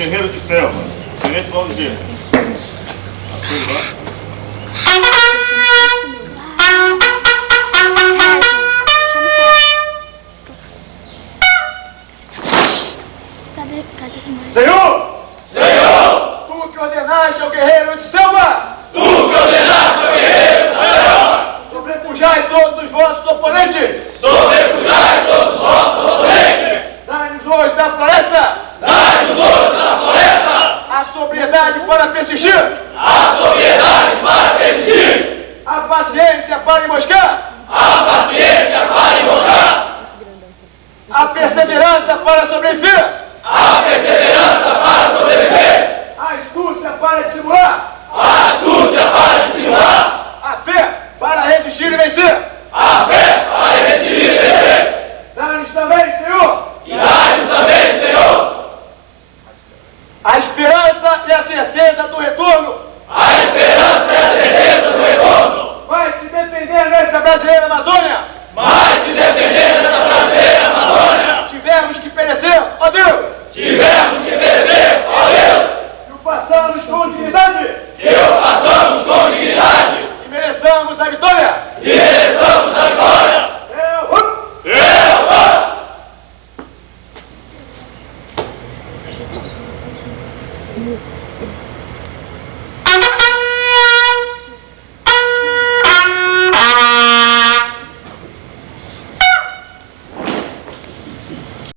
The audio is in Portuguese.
Guerreiro de Selva. Tenente Valdir. Senhor! Senhor! Tu que ordenaste ao guerreiro de selva! Tu que ordenaste ao guerreiro de selva! Sobrepujai todos os vossos oponentes! Sobrepujai todos os vossos oponentes! Dai-nos hoje da floresta! Dai-nos hoje da floresta! A sobriedade para persistir! A sobriedade para persistir! A paciência para emboscar! A paciência para emboscar! A perseverança para sobreviver! A perseverança para sobreviver! A astúcia para dissimular! A astúcia para dissimular! A fé para resistir e vencer! A fé para resistir e vencer! Dá-nos também, Senhor! E dai-nos também, Senhor! A esperança e a certeza do retorno! A esperança e a certeza do retorno! Vai se defender nessa brasileira Amazônia! Mas se defender dessa brasileira Amazônia! Tivemos que perecer, ó Deus! Tivemos que perecer, ó Deus! Que o façamos com dignidade! Que o façamos com dignidade! E mereçamos a vitória! E mereçamos a vitória! Selva! Selva!